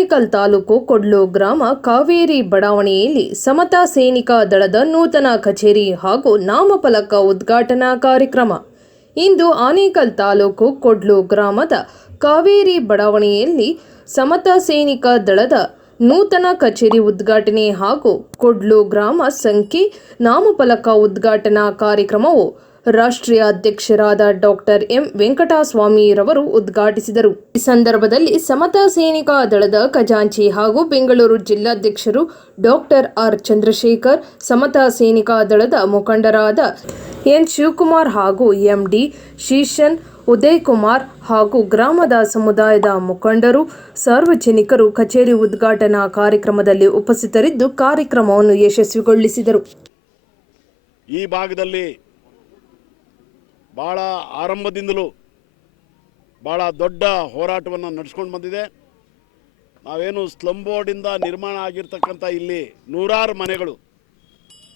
ಆನೇಕಲ್ ತಾಲೂಕು ಕೊಡ್ಲು ಗ್ರಾಮ ಕಾವೇರಿ ಬಡಾವಣೆಯಲ್ಲಿ ಸಮತಾ ಸೈನಿಕ ದಳದ ನೂತನ ಕಚೇರಿ ಹಾಗೂ ನಾಮಫಲಕ ಉದ್ಘಾಟನಾ ಕಾರ್ಯಕ್ರಮ. ಇಂದು ಆನೇಕಲ್ ತಾಲೂಕು ಕೊಡ್ಲು ಗ್ರಾಮದ ಕಾವೇರಿ ಬಡಾವಣೆಯಲ್ಲಿ ಸಮತಾ ಸೈನಿಕ ದಳದ ನೂತನ ಕಚೇರಿ ಉದ್ಘಾಟನೆ ಹಾಗೂ ಕೊಡ್ಲು ಗ್ರಾಮ ಸಂಖ್ಯೆ ನಾಮಫಲಕ ಉದ್ಘಾಟನಾ ಕಾರ್ಯಕ್ರಮವು ರಾಷ್ಟ್ರೀಯ ಅಧ್ಯಕ್ಷರಾದ ಡಾಕ್ಟರ್ ಎಂ ವೆಂಕಟಸ್ವಾಮಿರವರು ಉದ್ಘಾಟಿಸಿದರು. ಈ ಸಂದರ್ಭದಲ್ಲಿ ಸಮತಾ ಸೈನಿಕ ದಳದ ಖಜಾಂಚಿ ಹಾಗೂ ಬೆಂಗಳೂರು ಜಿಲ್ಲಾಧ್ಯಕ್ಷರು ಡಾಕ್ಟರ್ ಆರ್ ಚಂದ್ರಶೇಖರ್, ಸಮತಾ ಸೈನಿಕ ದಳದ ಮುಖಂಡರಾದ ಎನ್ ಶಿವಕುಮಾರ್ ಹಾಗೂ ಎಂಡಿ ಶೀಶನ್ ಉದಯ್ ಕುಮಾರ್ ಹಾಗೂ ಗ್ರಾಮದ ಸಮುದಾಯದ ಮುಖಂಡರು, ಸಾರ್ವಜನಿಕರು ಕಚೇರಿ ಉದ್ಘಾಟನಾ ಕಾರ್ಯಕ್ರಮದಲ್ಲಿ ಉಪಸ್ಥಿತರಿದ್ದು ಕಾರ್ಯಕ್ರಮವನ್ನು ಯಶಸ್ವಿಗೊಳಿಸಿದರು. ಈ ಭಾಗದಲ್ಲಿ ಭಾಳ ಆರಂಭದಿಂದಲೂ ಭಾಳ ದೊಡ್ಡ ಹೋರಾಟವನ್ನು ನಡೆಸ್ಕೊಂಡು ಬಂದಿದೆ. ನಾವೇನು ಸ್ಲಮ್ ಬೋರ್ಡಿಂದ ನಿರ್ಮಾಣ ಆಗಿರ್ತಕ್ಕಂಥ ಇಲ್ಲಿ ನೂರಾರು ಮನೆಗಳು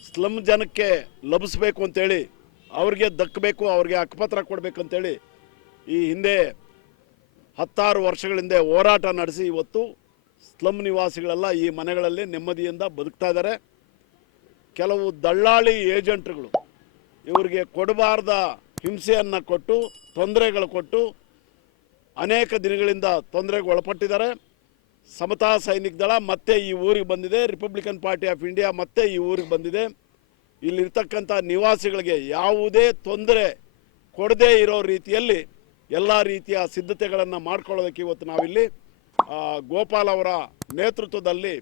ಸ್ಲಮ್ ಜನಕ್ಕೆ ಲಭಿಸಬೇಕು ಅಂತೇಳಿ, ಅವ್ರಿಗೆ ದಕ್ಕಬೇಕು, ಅವ್ರಿಗೆ ಅಕ್ಕಪತ್ರ ಕೊಡಬೇಕು ಅಂತೇಳಿ ಈ ಹಿಂದೆ ಹತ್ತಾರು ವರ್ಷಗಳ ಹಿಂದೆ ಹೋರಾಟ ನಡೆಸಿ ಇವತ್ತು ಸ್ಲಮ್ ನಿವಾಸಿಗಳೆಲ್ಲ ಈ ಮನೆಗಳಲ್ಲಿ ನೆಮ್ಮದಿಯಿಂದ ಬದುಕ್ತಾ ಇದ್ದಾರೆ. ಕೆಲವು ದಳ್ಳಾಳಿ ಏಜೆಂಟ್ರುಗಳು ಇವರಿಗೆ ಕೊಡಬಾರ್ದ ಹಿಂಸೆಯನ್ನು ಕೊಟ್ಟು, ತೊಂದರೆಗಳು ಕೊಟ್ಟು ಅನೇಕ ದಿನಗಳಿಂದ ತೊಂದರೆಗೆ ಒಳಪಟ್ಟಿದ್ದಾರೆ. ಸಮತಾ ಸೈನಿಕ ದಳ ಮತ್ತೆ ಈ ಊರಿಗೆ ಬಂದಿದೆ. ರಿಪಬ್ಲಿಕನ್ ಪಾರ್ಟಿ ಆಫ್ ಇಂಡಿಯಾ ಮತ್ತೆ ಈ ಊರಿಗೆ ಬಂದಿದೆ. ಇಲ್ಲಿರ್ತಕ್ಕಂಥ ನಿವಾಸಿಗಳಿಗೆ ಯಾವುದೇ ತೊಂದರೆ ಕೊಡದೇ ಇರೋ ರೀತಿಯಲ್ಲಿ ಎಲ್ಲ ರೀತಿಯ ಸಿದ್ಧತೆಗಳನ್ನು ಮಾಡ್ಕೊಳ್ಳೋದಕ್ಕೆ ಇವತ್ತು ನಾವಿಲ್ಲಿ ಗೋಪಾಲ್ ಅವರ ನೇತೃತ್ವದಲ್ಲಿ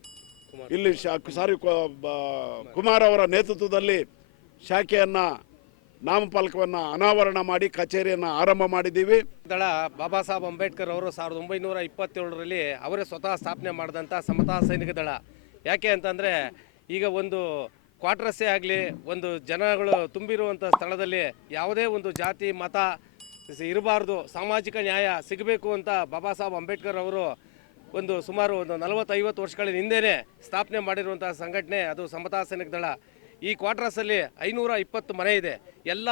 ಇಲ್ಲಿ ಶಾ, ಸಾರಿ ಕುಮಾರ್ ಅವರ ನೇತೃತ್ವದಲ್ಲಿ ಶಾಖೆಯನ್ನು ನಾಮಫಲಕವನ್ನು ಅನಾವರಣ ಮಾಡಿ ಕಚೇರಿಯನ್ನು ಆರಂಭ ಮಾಡಿದ್ದೀವಿ. ದಳ ಬಾಬಾ ಸಾಹೇಬ್ ಅಂಬೇಡ್ಕರ್ ಅವರು ಸಾವಿರದ ಒಂಬೈನೂರ ಇಪ್ಪತ್ತೇಳರಲ್ಲಿ ಅವರೇ ಸ್ವತಃ ಸ್ಥಾಪನೆ ಮಾಡಿದಂಥ ಸಮತಾ ಸೈನಿಕ ದಳ. ಯಾಕೆ ಅಂತಂದರೆ ಈಗ ಒಂದು ಕ್ವಾಟ್ರಸ್ಸೇ ಆಗಲಿ, ಒಂದು ಜನಗಳು ತುಂಬಿರುವಂಥ ಸ್ಥಳದಲ್ಲಿ ಯಾವುದೇ ಒಂದು ಜಾತಿ, ಮತ ಇರಬಾರ್ದು, ಸಾಮಾಜಿಕ ನ್ಯಾಯ ಸಿಗಬೇಕು ಅಂತ ಬಾಬಾ ಸಾಹೇಬ್ ಅಂಬೇಡ್ಕರ್ ಅವರು ಒಂದು ಸುಮಾರು ಒಂದು ನಲವತ್ತೈವತ್ತು ವರ್ಷಗಳ ಹಿಂದೆಯೇ ಸ್ಥಾಪನೆ ಮಾಡಿರುವಂಥ ಸಂಘಟನೆ ಅದು ಸಮತಾ ಸೈನಿಕ ದಳ. ಈ ಕ್ವಾರ್ಟರ್ಸಲ್ಲಿ ಐನೂರ ಇಪ್ಪತ್ತು ಮನೆ ಇದೆ. ಎಲ್ಲ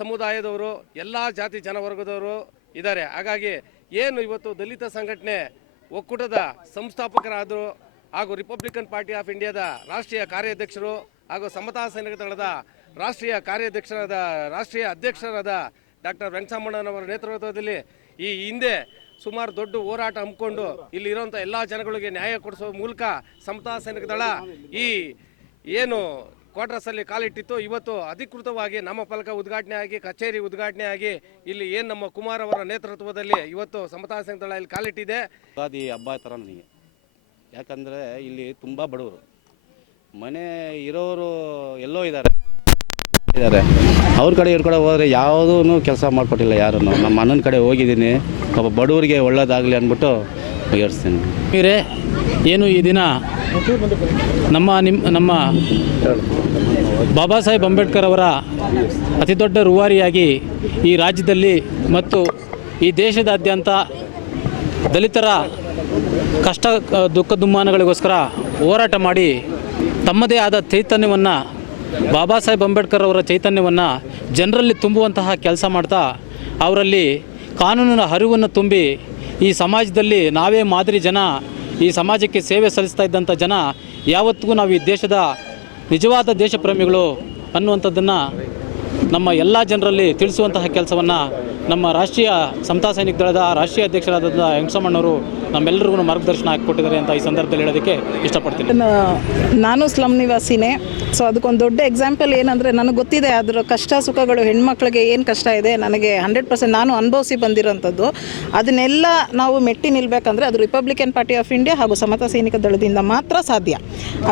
ಸಮುದಾಯದವರು, ಎಲ್ಲ ಜಾತಿ ಜನವರ್ಗದವರು ಇದ್ದಾರೆ. ಹಾಗಾಗಿ ಏನು ಇವತ್ತು ದಲಿತ ಸಂಘಟನೆ ಒಕ್ಕೂಟದ ಸಂಸ್ಥಾಪಕರಾದರು ಹಾಗೂ ರಿಪಬ್ಲಿಕನ್ ಪಾರ್ಟಿ ಆಫ್ ಇಂಡಿಯಾದ ರಾಷ್ಟ್ರೀಯ ಕಾರ್ಯಾಧ್ಯಕ್ಷರು ಹಾಗೂ ಸಮತಾ ಸೈನಿಕ ದಳದ ರಾಷ್ಟ್ರೀಯ ಕಾರ್ಯಾಧ್ಯಕ್ಷರಾದ, ರಾಷ್ಟ್ರೀಯ ಅಧ್ಯಕ್ಷರಾದ ಡಾಕ್ಟರ್ ವೆಂಕಟರಮಣನವರ ನೇತೃತ್ವದಲ್ಲಿ ಈ ಹಿಂದೆ ಸುಮಾರು ದೊಡ್ಡ ಹೋರಾಟ ಹಮ್ಮಿಕೊಂಡು ಇಲ್ಲಿರುವಂಥ ಎಲ್ಲ ಜನಗಳಿಗೆ ನ್ಯಾಯ ಕೊಡಿಸುವ ಮೂಲಕ ಸಮತಾ ಸೈನಿಕ ದಳ ಈ ಏನು ಕ್ವಾರ್ಟರ್ಸಲ್ಲಿ ಕಾಲಿಟ್ಟಿತ್ತು. ಇವತ್ತು ಅಧಿಕೃತವಾಗಿ ನಮ್ಮ ಫಲಕ ಉದ್ಘಾಟನೆ ಆಗಿ ಕಚೇರಿ ಉದ್ಘಾಟನೆ ಆಗಿ ಇಲ್ಲಿ ಏನು ನಮ್ಮ ಕುಮಾರ್ ಅವರ ನೇತೃತ್ವದಲ್ಲಿ ಇವತ್ತು ಸಮತಾ ಸಂಘದಳ ದಳ ಇಲ್ಲಿ ಕಾಲಿಟ್ಟಿದೆ. ಯುಗಾದಿ ಹಬ್ಬ ಥರ ನನಗೆ ಯಾಕಂದರೆ ಇಲ್ಲಿ ತುಂಬ ಬಡವರು. ಮನೆ ಇರೋರು ಎಲ್ಲೋ ಇದ್ದಾರೆ. ಇದ್ದಾರೆ. ಅವ್ರ ಕಡೆ ಇವ್ರ ಕಡೆ ಹೋದರೆ ಯಾವುದೂ ಕೆಲಸ ಮಾಡಿಕೊಟ್ಟಿಲ್ಲ ಯಾರನ್ನು ನಮ್ಮ ಅಣ್ಣನ ಕಡೆ ಹೋಗಿದ್ದೀನಿ. ಪಾಪ ಬಡವರಿಗೆ ಒಳ್ಳೇದಾಗಲಿ ಅಂದ್ಬಿಟ್ಟು ಬಗೆಹರಿಸ್ತೀನಿ ಏನು ಈ ದಿನ ನಮ್ಮ ನಿಮ್ಮ ನಮ್ಮ ಬಾಬಾ ಸಾಹೇಬ್ ಅಂಬೇಡ್ಕರ್ ಅವರ ಅತಿ ದೊಡ್ಡ ರೂವಾರಿಯಾಗಿ ಈ ರಾಜ್ಯದಲ್ಲಿ ಮತ್ತು ಈ ದೇಶದಾದ್ಯಂತ ದಲಿತರ ಕಷ್ಟ, ದುಃಖ, ದುಮ್ಮಾನಗಳಿಗೋಸ್ಕರ ಹೋರಾಟ ಮಾಡಿ ತಮ್ಮದೇ ಆದ ಚೈತನ್ಯವನ್ನು ಬಾಬಾ ಸಾಹೇಬ್ ಅಂಬೇಡ್ಕರ್ ಅವರ ಚೈತನ್ಯವನ್ನು ಜನರಲ್ಲಿ ತುಂಬುವಂತಹ ಕೆಲಸ ಮಾಡ್ತಾ ಅವರಲ್ಲಿ ಕಾನೂನಿನ ಅರಿವನ್ನು ತುಂಬಿ ಈ ಸಮಾಜದಲ್ಲಿ ನಾವೇ ಮಾದರಿ ಜನ ಈ ಸಮಾಜಕ್ಕೆ ಸೇವೆ ಸಲ್ಲಿಸ್ತಾ ಇದ್ದಂಥ ಜನ ಯಾವತ್ತಿಗೂ ನಾವು ಈ ದೇಶದ ನಿಜವಾದ ದೇಶಪ್ರೇಮಿಗಳು ಅನ್ನುವಂಥದ್ದನ್ನು ನಮ್ಮ ಎಲ್ಲ ಜನರಲ್ಲಿ ತಿಳಿಸುವಂತಹ ಕೆಲಸವನ್ನು ನಮ್ಮ ರಾಷ್ಟ್ರೀಯ ಸಮತಾ ಸೈನಿಕ ದಳದ ರಾಷ್ಟ್ರೀಯ ಅಧ್ಯಕ್ಷರಾದಂಥ ವೆಂಕಟರಮಣ್ಣವರು ನಮ್ಮೆಲ್ಲರಿಗೂ ಮಾರ್ಗದರ್ಶನ ಹಾಕಿಕೊಟ್ಟಿದ್ದಾರೆ ಅಂತ ಈ ಸಂದರ್ಭದಲ್ಲಿ ಹೇಳೋದಕ್ಕೆ ಇಷ್ಟಪಡ್ತೀನಿ. ನಾನು ಸ್ಲಮ್ ನಿವಾಸಿನೇ. ಸೊ ಅದಕ್ಕೊಂದು ದೊಡ್ಡ ಎಕ್ಸಾಂಪಲ್ ಏನಂದರೆ ನನಗೆ ಗೊತ್ತಿದೆ, ಅದರ ಕಷ್ಟ ಸುಖಗಳು ಹೆಣ್ಮಕ್ಳಿಗೆ ಏನು ಕಷ್ಟ ಇದೆ ನನಗೆ ಹಂಡ್ರೆಡ್ ಪರ್ಸೆಂಟ್ ನಾನು ಅನುಭವಿಸಿ ಬಂದಿರೋಂಥದ್ದು. ಅದನ್ನೆಲ್ಲ ನಾವು ಮೆಟ್ಟಿ ನಿಲ್ಬೇಕಂದ್ರೆ ಅದು ರಿಪಬ್ಲಿಕನ್ ಪಾರ್ಟಿ ಆಫ್ ಇಂಡಿಯಾ ಹಾಗೂ ಸಮತಾ ಸೈನಿಕ ದಳದಿಂದ ಮಾತ್ರ ಸಾಧ್ಯ.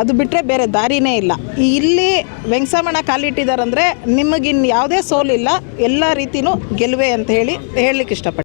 ಅದು ಬಿಟ್ಟರೆ ಬೇರೆ ದಾರಿನೇ ಇಲ್ಲ. ಇಲ್ಲಿ ವೆಂಕಟರಮಣ್ಣ ಕಾಲಿಟ್ಟಿದ್ದಾರೆ ಅಂದರೆ ನಿಮಗಿನ್ನು ಯಾವುದೇ ಸೋಲಿಲ್ಲ ಎಲ್ಲ ರೀತಿಯೂ ಗೆಲುವೆ ಅಂತ ಹೇಳಿ ಹೇಳಲಿಕ್ಕೆ ಇಷ್ಟಪಡ್ತೀನಿ.